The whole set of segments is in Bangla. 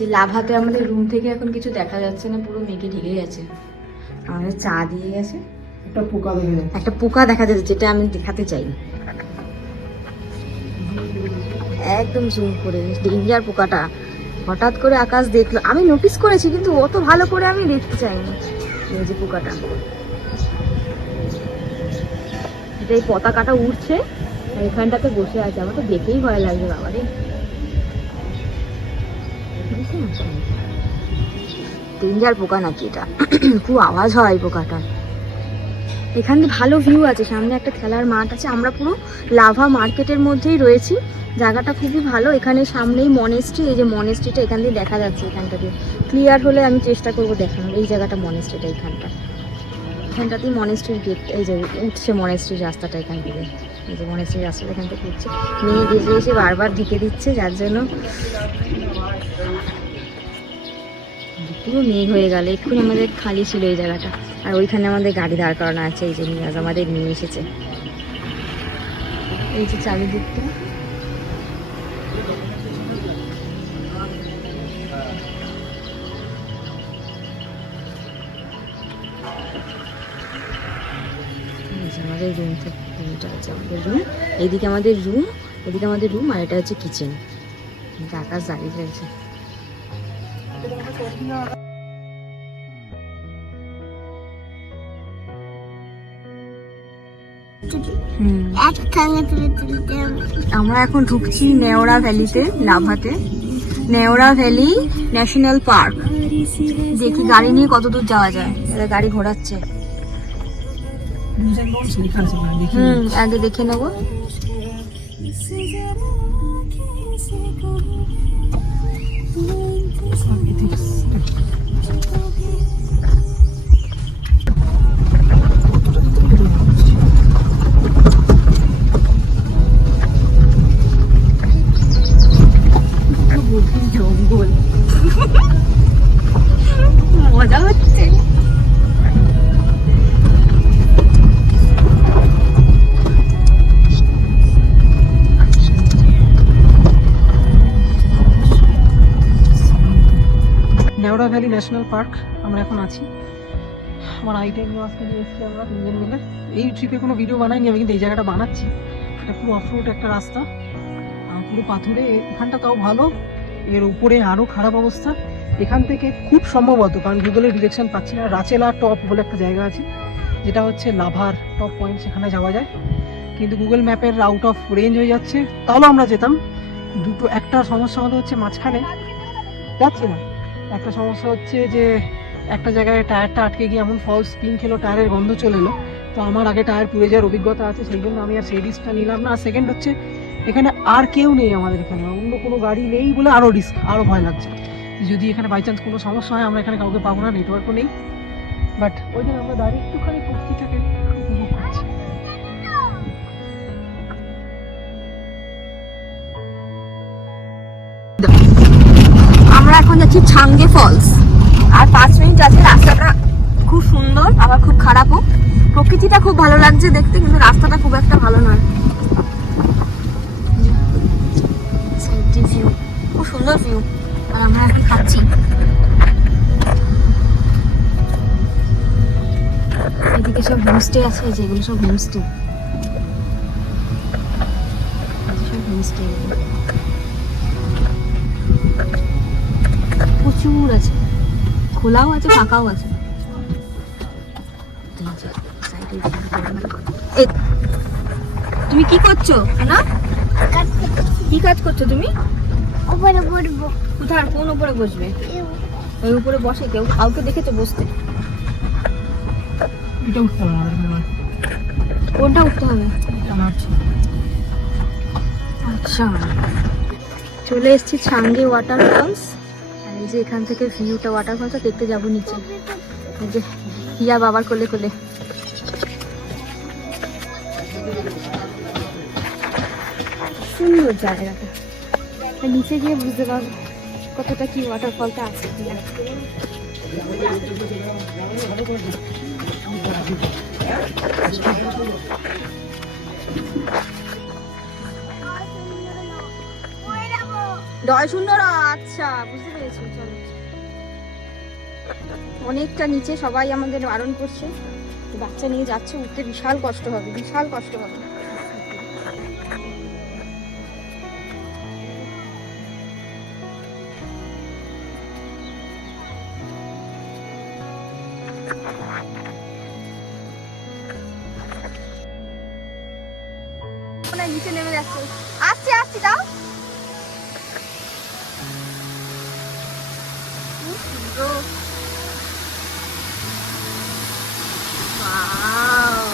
যে লাভাতে আমাদের রুম থেকে এখন কিছু দেখা যাচ্ছে না, পুরো মেঘে ঢেকে গেছে। আমাদের চা দিয়ে গেছে, একটা পোকা দেখা যাচ্ছে, যেটা আমি দেখাতে চাই। একদম জুম করে ডেঞ্জার পোকাটা হঠাৎ করে আকাশ দেখলো, আমি নোটিস করেছি কিন্তু অত ভালো করে আমি দেখতে চাইনি। এই যে পোকাটা, এটা এই পতাকাটা উঠছে আর এখানটাতে বসে আছে, আমার তো দেখেই ভয় লাগছে বাবারে। ডেঞ্জার পোকা নাকি এটা? খুব আওয়াজ হয় পোকাটা। এখানে ভালো ভিউ আছে, সামনে একটা খেলার মাঠ আছে, আমরা পুরো লাভা মার্কেটের মধ্যেই রয়েছি। জায়গাটা খুবই ভালো, এখানে সামনেই মনেস্ট্রি, এই যে মনেস্ট্রিটা এখান দিয়ে দেখা যাচ্ছে। এখানটা দিয়ে ক্লিয়ার হলে আমি চেষ্টা করবো দেখানোর। এই জায়গাটা মনেস্ট্রিটা, এখানটাতেই মনেস্ট্রির গেট, এই যে উঠছে মনেস্ট্রির রাস্তাটা এখান থেকে, এই যে মনেস্ট্রির রাস্তাটা এখান থেকে উঠছে। মেয়ে এসে এসে বারবার ঢেকে দিচ্ছে, যার জন্য পুরো মেঘ হয়ে গেল। এক্ষুনি আমাদের খালি ছিল এই জায়গাটা, আর ওইখানে আমাদের গাড়ি দাঁড় করানো আছে। এই যে নিয়াজ আমাদের নিয়ে এসেছে, এই যে চারিদিকটা। আমাদের রুম থেকে রুমটা আছে, আমাদের রুম, এইদিকে আমাদের রুম, এদিকে আমাদের রুম, আর এটা হচ্ছে কিচেন। আকাশ দাঁড়িয়ে রয়েছে। আমরা এখন ঢুকছি নেওড়া ভ্যালিতে, লাভাতে। Neora valley national park. দেখি গাড়ি নিয়ে কত দূর যাওয়া যায়। গাড়ি ঘোরাচ্ছে, আগে দেখে নেবো। জঙ্গল মজা হচ্ছে। নেওড়া ভ্যালি ন্যাশনাল পার্ক আমরা এখন আছি। আমার আইটাই নিয়ে আসতে নিয়ে এসেছি আমরা তিনজন মিলে। এই ট্রিপে কোনো ভিডিও বানাইনি আমি, কিন্তু এই জায়গাটা বানাচ্ছি। এটা পুরো অফ রোড একটা রাস্তা, পুরো পাথুরে। এখানটা তাও ভালো, এর উপরে আরও খারাপ অবস্থা। এখান থেকে খুব সম্ভবত, কারণ গুগলের ডিরেকশন পাচ্ছি না, রাচেলা টপ বলে একটা জায়গা আছে, যেটা হচ্ছে লাভার টপ পয়েন্ট, সেখানে যাওয়া যায়। কিন্তু গুগল ম্যাপের আউট অফ রেঞ্জ হয়ে যাচ্ছে, তাহলে আমরা যেতাম। একটা সমস্যা আমাদের হচ্ছে, মাঝখানে যাচ্ছি না। একটা সমস্যা হচ্ছে যে একটা জায়গায় টায়ারটা আটকে গিয়ে এমন ফলস স্পিন খেলো, টায়ারের গন্ধ চলে এলো। তো আমার আগে টায়ার পুড়ে যাওয়ার অভিজ্ঞতা আছে, সেই জন্য আমি আর সেই রিস্কটা নিলাম না। আর সেকেন্ড হচ্ছে, এখানে আর কেউ নেই, আমাদের এখানে অন্য কোনো গাড়ি নেই বলে আরও রিস্ক, আরও ভয় লাগছে। যদি এখানে বাই চান্স কোনো সমস্যা হয়, আমরা এখানে কাউকে পাবো না, নেটওয়ার্কও নেই। বাট ওই জন্য আমরা দাঁড়িয়ে একটুখানি প্রকৃতিটাকে উপভোগ করছি। আমরা এখন যাচ্ছি ছাঙ্গে ফলস, আর 5 মিনিট আছে। রাস্তাটা খুব সুন্দর, আবার খুব খারাপও। প্রকৃতিটা খুব ভালো লাগছে দেখতে, কিন্তু রাস্তাটা খুব একটা ভালো নয়। ভিউ খুব সুন্দর ভিউ, আর আমরা এখন খাচ্ছি। এদিকে সব হোমস্টে আছে, যেগুলো সব হোমস্টে, প্রচুর আছে, খোলাও আছে ফাঁকাও আছে। তুমি কি করছো না? কি কাজ করছো তুমি? উপরে বসবো। কোথায়, কোন উপরে বসবে? ওই উপরে বসে কেউ? কাউকে দেখেছো বসতে? এটা উঠতে হবে আমাদের। কোনটা উঠতে হবে? আচ্ছা, চলে এসেছি ছাঙ্গে ওয়াটারফলস। আর এই যে এখান থেকে ভিউটা, ওয়াটারফলসটা দেখতে যাবো নিচে। এই যে হিয়া বাবার কোলে কোলে। সুন্দর জায়গাটা, নিচে গিয়ে বুঝতে পারবো কতটা কি ওয়াটারফলটা আছে। ডয় শূন্য র, আচ্ছা বুঝতে পেরেছি। চলো, অনেকটা নিচে, সবাই আমাদের বারণ করছে, বাচ্চা নিয়ে যাচ্ছে, উঠতে বিশাল কষ্ট হবে, বিশাল কষ্ট হবে। নিচে নেমে যাচ্ছে, আসছি আসছি, দাও। Wow.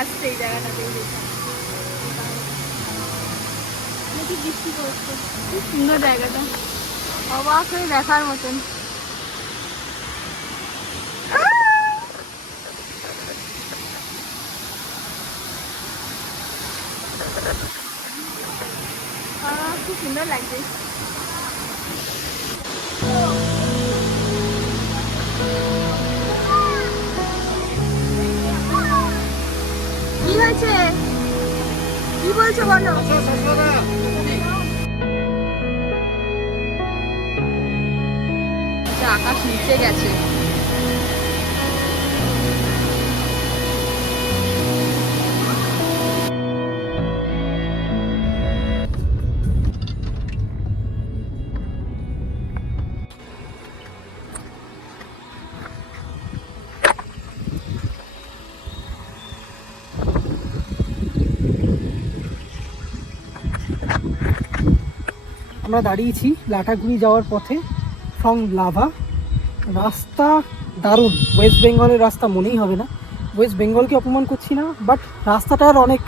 আসছে এই জায়গাটাতে, বৃষ্টি পড়ছে, খুব সুন্দর জায়গাটা, অবাক হয়ে দেখার মতন। খুব সুন্দর লাগছে। কি হয়েছে, কি বলছো বলো? আকাশ নিচে গেছে। আমরা দাঁড়িয়েছি লাটাগুড়ি যাওয়ার পথে ফ্রম লাভা। রাস্তা দারুণ, ওয়েস্ট বেঙ্গলের রাস্তা মনেই হবে না। ওয়েস্ট বেঙ্গলকে অপমান করছি না, বাট রাস্তাটার অনেক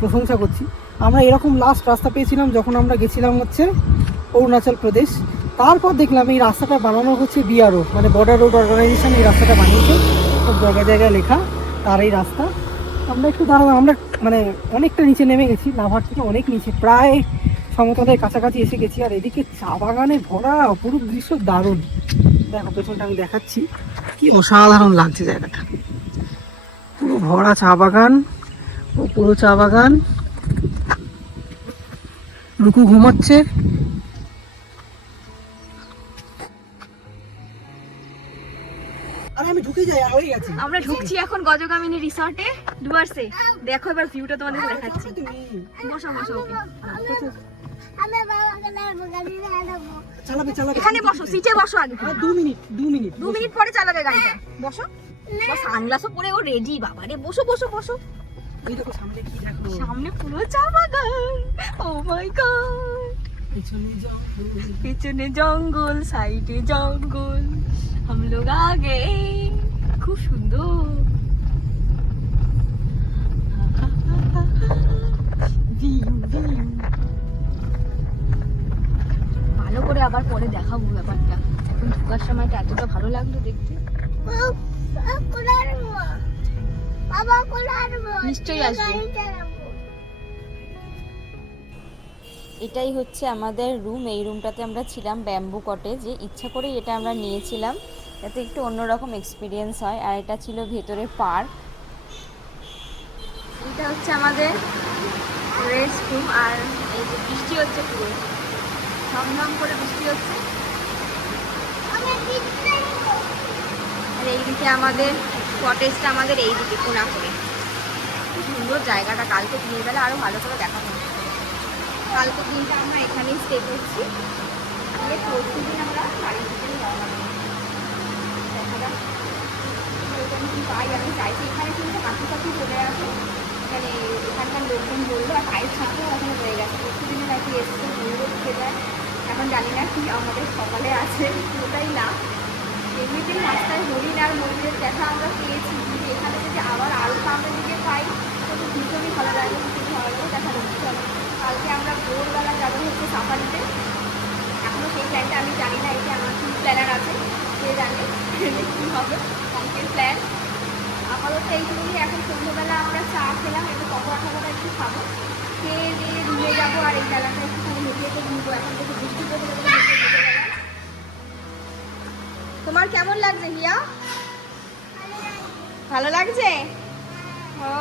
প্রশংসা করছি। আমরা এরকম লাস্ট রাস্তা পেয়েছিলাম যখন আমরা গেছিলাম হচ্ছে অরুণাচল প্রদেশ। তারপর দেখলাম এই রাস্তাটা বানানো হচ্ছে বিআরও, মানে বর্ডার রোড অর্গানাইজেশন এই রাস্তাটা বানিয়েছে, সব জায়গায় জায়গায় লেখা তার এই রাস্তা। আমরা একটু দাঁড়ালাম, আমরা মানে অনেকটা নিচে নেমে গেছি, লাভার থেকে অনেক নিচে, প্রায় সমতলের কাছাকাছি এসে গেছি। আর এদিকে চা বাগানে ভরা, অপরূপ দৃশ্য, দারুণ। দেখো পেছনটা আমি দেখাচ্ছি, কি অসাধারণ লাগছে জায়গাটা, পুরো ভরা চা বাগান, ও পুরো চা বাগান। রুকু ঘুমাচ্ছে, আরে আমি ঢুকে যাই, হয়ে গেছে। আমরা ঢুকছি এখন গজগামিনী রিসর্টে ডুয়ার্সে। দেখো এবার ভিউটা তোমাদের দেখাচ্ছি। বসো বসো, ওকে আমি বাবাকে নাড়বো, গাড়ি নাড়বো। চালাবে চালাবে, এখানে বসো, সিটে বসো আগে। 2 মিনিট 2 মিনিট পরে চালাবে গাড়িটা। বসো, সানগ্লাসও পরে ও রেডি। বাবা রে, বসো বসো বসো। এই দেখো সামনে কি দেখো, সামনে পুরো চা বাগান। ও মাই গড, পিছনে জঙ্গল, সাইডে জঙ্গল, हम लोग आ गए। খুব সুন্দর ভিউ, ভালো করে আবার পরে দেখাবো ব্যাপারটা। এখন ঢোকার সময়টা এতটা ভালো লাগলো দেখতে। বাবা কোলে আসবো, নিশ্চয়ই আসবে। এটাই হচ্ছে আমাদের রুম। এই রুমটাতে আমরা ছিলাম, ব্যাম্বু কটেজে। ইচ্ছা করে এটা আমরা নিয়েছিলাম যাতে একটু অন্যরকম এক্সপিরিয়েন্স হয়। আর এটা ছিল ভেতরে পার্ক। এটা হচ্ছে আমাদের রেস্ট রুম। আর এই যে বৃষ্টি হচ্ছে, পুরো ঝমঝম করে বৃষ্টি হচ্ছে। আর এইদিকে আমাদের কটেজটা, আমাদের এইদিকে কোনা করে। খুব সুন্দর জায়গাটা। কালকে দিনের বেলা আরো ভালো করে দেখাবো। কালকে দিনটা আমরা এখানেই স্টে করছি, দিয়ে পরশু দিন আমরা বাড়ি থেকে রওনা দেবো। দেখা যাক ওইখানে কি পাই। আমি চাইছি এখানে কিন্তু পাখি পাখি চলে আসে, এখানে এখানকার লোকজন বললো। আর পায়ের ছাঁকও ওখানে হয়ে গেছে, পরশু দিনে নাকি এসছে, বললো ঢুকে যায়। এখন জানি না কি আমাদের সকালে আছে, পুরোটাই না। এমনিতেই রাস্তায় হরিণ আর ময়ূরের দেখা আমরা পেয়েছি, কিন্তু এখানে যদি আবার আরও সামনের দিকে পাই তো ভীষণই ভালো লাগবে, ভীষণই ভালো লাগবে। দেখা যাচ্ছে কালকে আমরা ভোরবেলা যাবো হচ্ছে সাফারিতে। এখনও সেই প্ল্যানটা আমি জানি না, এই যে আমার কি প্ল্যানার আছে সে জানে কী হবে কালকের প্ল্যান। আপাতত এইটুকুনি। এখন সন্ধ্যেবেলা আমরা চা খেলাম, একটু পকোড়া ঠকোড়া একটু খাবো, খেয়ে দিয়ে ঘুরে যাবো আর এই জায়গাটা একটুখানি হেঁটে হেঁটে ঘুরবো। এখন থেকে বৃষ্টি পড়তে পড়তে হেঁটে হেঁটে গেলাম। তোমার কেমন লাগছে হিয়া? ভালো লাগছে? ও